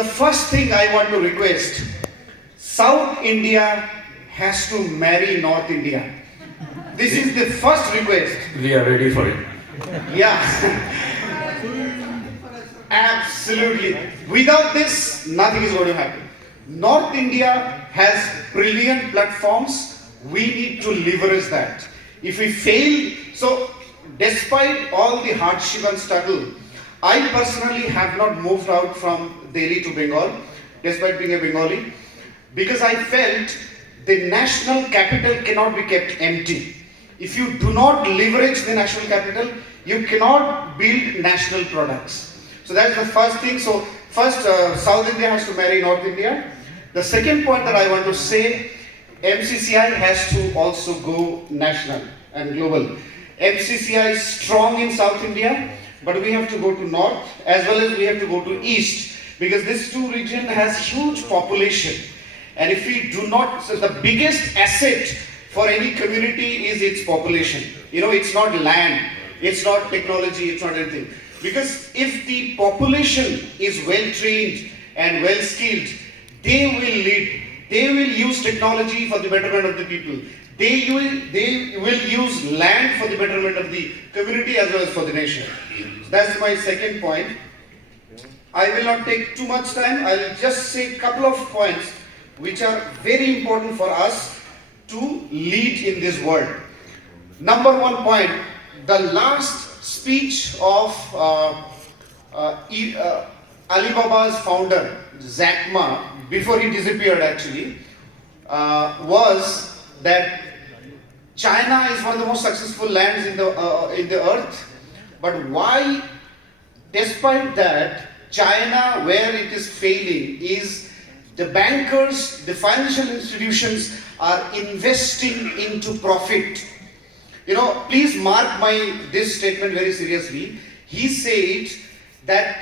the first thing I want to request, South India has to marry North India. This is the first request. We are ready for it. Yeah. Absolutely. Without this, nothing is going to happen. North India has brilliant platforms. We need to leverage that. If we fail, so despite all the hardship and struggle, I personally have not moved out from Delhi to Bengal, despite being a Bengali, because I felt the national capital cannot be kept empty. If you do not leverage the national capital, you cannot build national products. So that is the first thing. So first, South India has to marry North India. The second point that I want to say, MCCI has to also go national and global. MCCI is strong in South India, but we have to go to North as well as we have to go to East, because this two region has huge population. And if we do not, so the biggest asset for any community is its population. You know, it's not land, it's not technology, it's not anything. Because if the population is well trained and well skilled, they will lead. They will use technology for the betterment of the people. They will use land for the betterment of the community as well as for the nation. So that's my second point. I will not take too much time. I'll just say a couple of points which are very important for us to lead in this world. Number one point, the last speech of Alibaba's founder, Jack Ma, before he disappeared actually, was that China is one of the most successful lands in the earth, but why, despite that, China, where it is failing, is the bankers, the financial institutions are investing into profit. You know, please mark this statement very seriously. He said that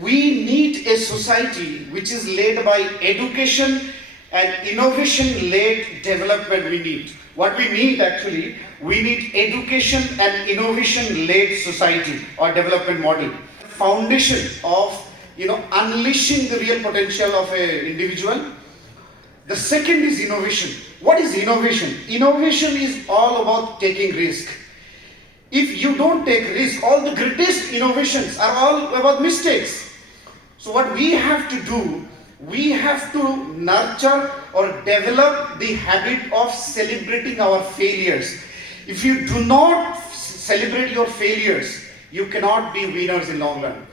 we need a society which is led by education and innovation-led development. We need. What we need actually, we need education and innovation-led society or development model. Foundation of, you know, unleashing the real potential of an individual. The second is innovation. What is innovation? Innovation is all about taking risk. If you don't take risk, all the greatest innovations are all about mistakes. So what we have to do, we have to nurture or develop the habit of celebrating our failures. If you do not celebrate your failures, you cannot be winners in long run.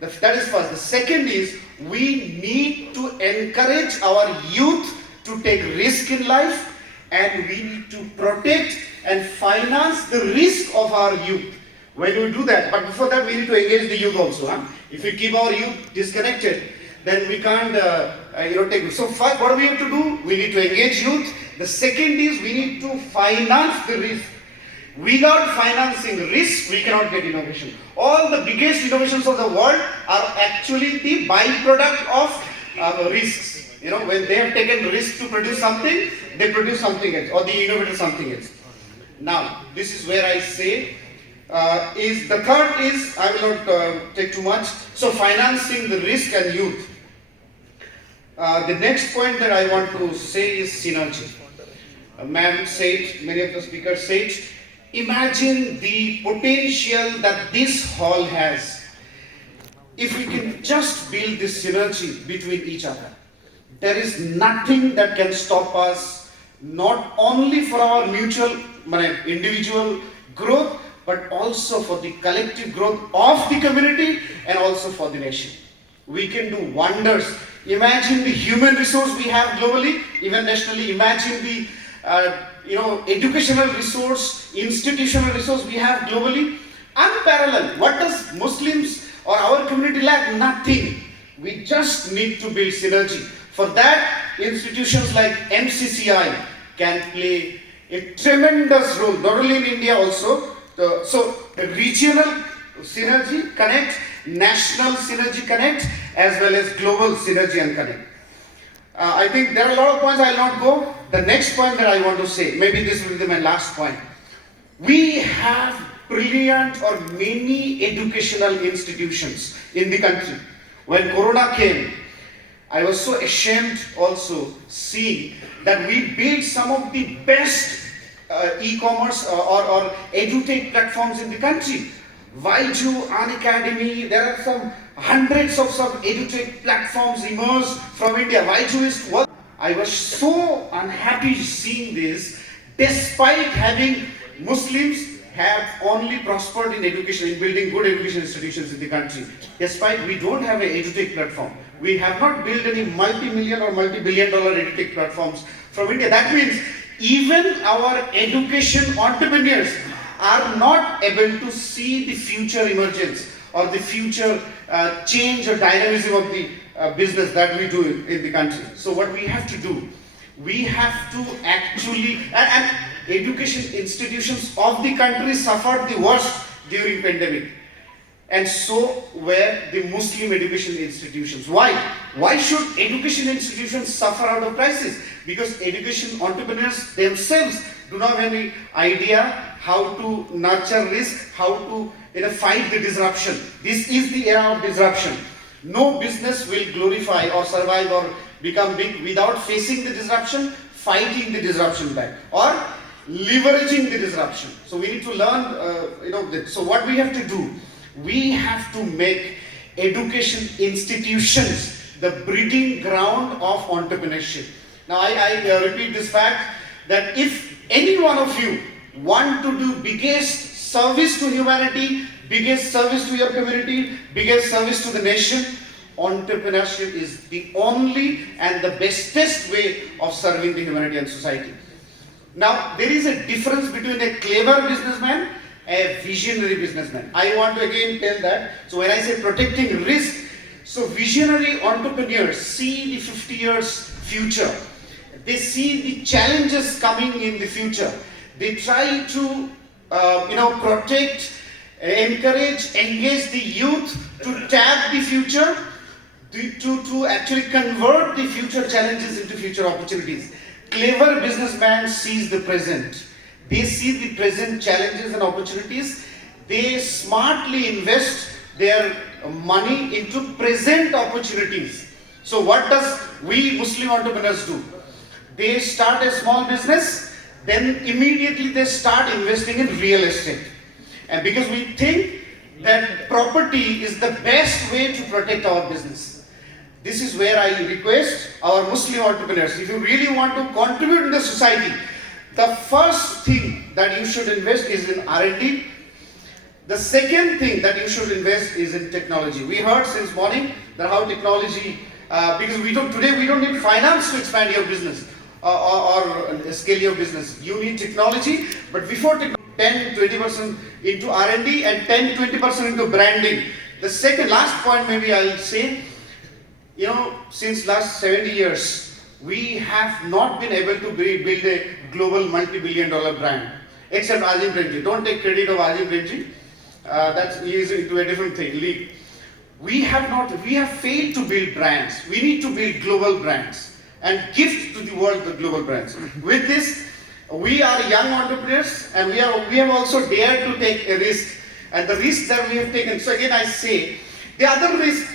That is first. The second is we need to encourage our youth to take risk in life, and we need to protect and finance the risk of our youth. When we do that, but before that we need to engage the youth also. If we keep our youth disconnected, then we can't take. So first, what do we have to do? We need to engage youth. The second is we need to finance the risk. Without financing risk, we cannot get innovation. All the biggest innovations of the world are actually the byproduct of risks. You know, when they have taken risk to produce something, they produce something else, or the innovator something else. Now, this is where I say, the third is, I will not take too much, so financing the risk and youth. The next point that I want to say is synergy. Ma'am said, many of the speakers said, imagine the potential that this hall has. If we can just build this synergy between each other, there is nothing that can stop us, not only for our mutual, individual growth, but also for the collective growth of the community and also for the nation. We can do wonders. Imagine the human resource we have globally, even nationally. Imagine the educational resource, institutional resource we have globally. Unparalleled. What does Muslims or our community lack? Nothing. We just need to build synergy. For that, institutions like MCCI can play a tremendous role, not only in India also. So the regional synergy connect, national synergy connect, as well as global synergy and connect. I think there are a lot of points I will not go. The next point that I want to say, maybe this will be my last point. We have brilliant or many educational institutions in the country. When Corona came, I was so ashamed also seeing that we built some of the best e-commerce or edutech platforms in the country. Vaiju, Unacademy, there are some hundreds of some edutech platforms emerged from India. Vaiju is what I was so unhappy seeing this, despite having Muslims have only prospered in education, in building good education institutions in the country. Despite we don't have an edutech platform. We have not built any multi-million or multi-billion dollar edutech platforms from India. That means even our education entrepreneurs are not able to see the future emergence or the future change or dynamism of the business that we do in the country. So what we have to do, we have to actually, and education institutions of the country suffered the worst during pandemic. And so were the Muslim education institutions. Why? Why should education institutions suffer out of crisis? Because education entrepreneurs themselves do not have any idea how to nurture risk, how to fight the disruption. This is the era of disruption. No business will glorify or survive or become big without facing the disruption, fighting the disruption back, or leveraging the disruption. So we need to learn, so what we have to do, we have to make education institutions the breeding ground of entrepreneurship. Now I repeat this fact that if any one of you want to do biggest service to humanity, biggest service to your community, biggest service to the nation, entrepreneurship is the only and the bestest way of serving the humanity and society. Now there is a difference between a clever businessman, a visionary businessman. I want to again tell that. So when I say protecting risk, so visionary entrepreneurs see the 50 years future. They see the challenges coming in the future. They try to protect, encourage, engage the youth to tap the future, to actually convert the future challenges into future opportunities. Clever businessman sees the present. They see the present challenges and opportunities. They smartly invest their money into present opportunities. So what does we Muslim entrepreneurs do? They start a small business, then immediately they start investing in real estate. And because we think that property is the best way to protect our business. This is where I request our Muslim entrepreneurs, if you really want to contribute in the society, the first thing that you should invest is in R&D. The second thing that you should invest is in technology. We heard since morning that how technology, because today we don't need finance to expand your business or scale your business. You need technology, but before 10-20% into R&D and 10-20% into branding. The last point maybe I'll say, since last 70 years, we have not been able to build a global multi-billion dollar brand, except Azim Premji. Don't take credit of Azim Premji. He is into a different league. We have failed to build brands. We need to build global brands and gift to the world the global brands. With this, we are young entrepreneurs and we have also dared to take a risk. And the risk that we have taken, so again I say, the other risk,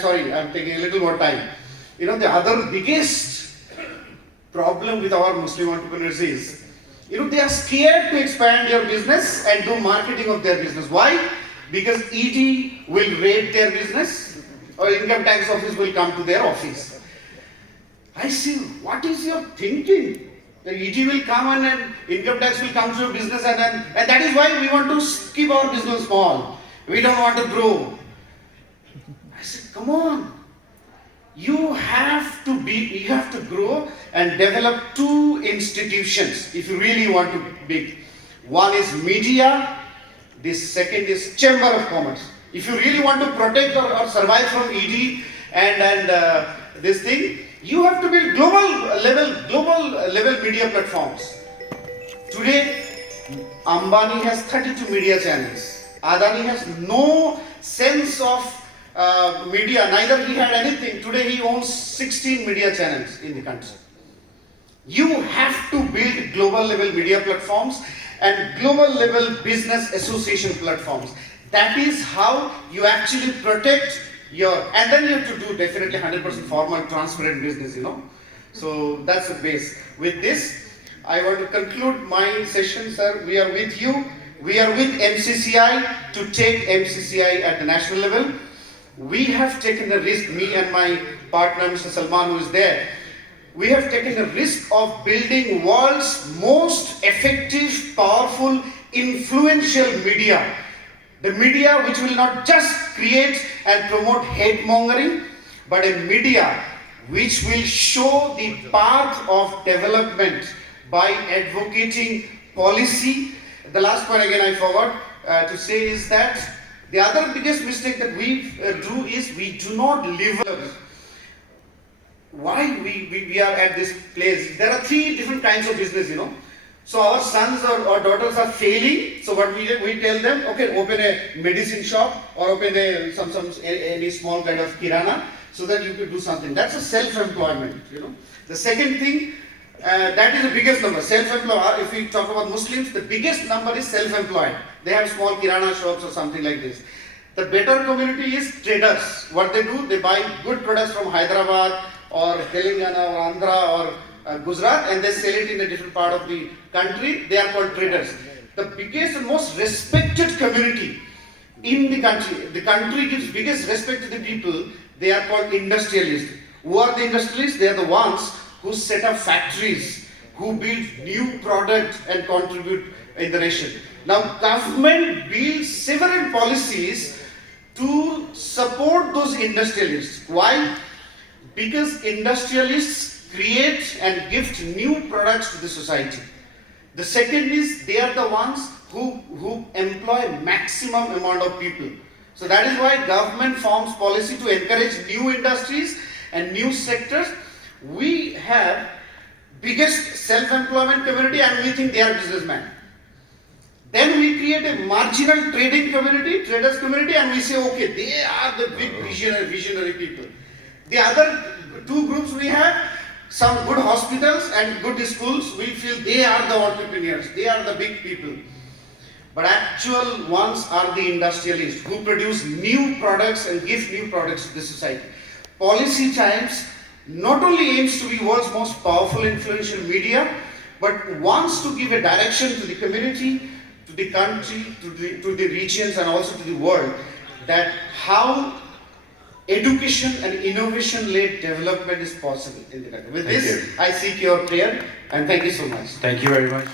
sorry, I'm taking a little more time. The other biggest problem with our Muslim entrepreneurs is, they are scared to expand their business and do marketing of their business. Why? Because ED will raid their business or income tax office will come to their office. I say, what is your thinking? The ED will come and income tax will come to your business and that is why we want to keep our business small. We don't want to grow. I said, come on. You have to grow and develop two institutions if you really want to be big. One is media, the second is Chamber of Commerce. If you really want to protect or survive from ED and this thing, you have to build global level media platforms. Today, Ambani has 32 media channels. Adani has no sense of media, neither he had anything. Today he owns 16 media channels in the country. You have to build global level media platforms and global level business association platforms. That is how you actually protect and then you have to do definitely 100% formal, transparent business, So that's the base. With this, I want to conclude my session, sir. We are with you. We are with MCCI to take MCCI at the national level. We have taken the risk, me and my partner, Mr. Salman, who is there. We have taken the risk of building world's most effective, powerful, influential media. The media which will not just create and promote hate mongering, but a media which will show the path of development by advocating policy. The last point again I forgot to say is that the other biggest mistake that we do is we do not live. Why we are at this place? There are 3 different kinds of business, So our sons or daughters are failing. So what we tell them, okay, open a medicine shop or open any small kind of kirana so that you can do something. That's a self-employment, The second thing, that is the biggest number. Self-employed. If we talk about Muslims, the biggest number is self-employed. They have small kirana shops or something like this. The better community is traders. What they do, they buy good products from Hyderabad or Telangana or Andhra or Gujarat, and they sell it in a different part of the country. They are called traders. The biggest and most respected community in the country gives biggest respect to the people. They are called industrialists. Who are the industrialists? They are the ones who set up factories, who build new products and contribute in the nation. Now, government builds several policies to support those industrialists. Why? Because industrialists create and gift new products to the society. The second is they are the ones who employ maximum amount of people. So that is why government forms policy to encourage new industries and new sectors. We have biggest self-employment community and we think they are businessmen. Then we create a marginal trading community, traders community, and we say, okay, they are the big visionary people. The other 2 groups we have, some good hospitals and good schools, we feel they are the entrepreneurs, they are the big people. But actual ones are the industrialists who produce new products and give new products to the society. Policy Times not only aims to be world's most powerful influential media, but wants to give a direction to the community, to the country, to the regions and also to the world, that how education and innovation-led development is possible in the country. With this, I seek your prayer and thank you so much. Thank you very much.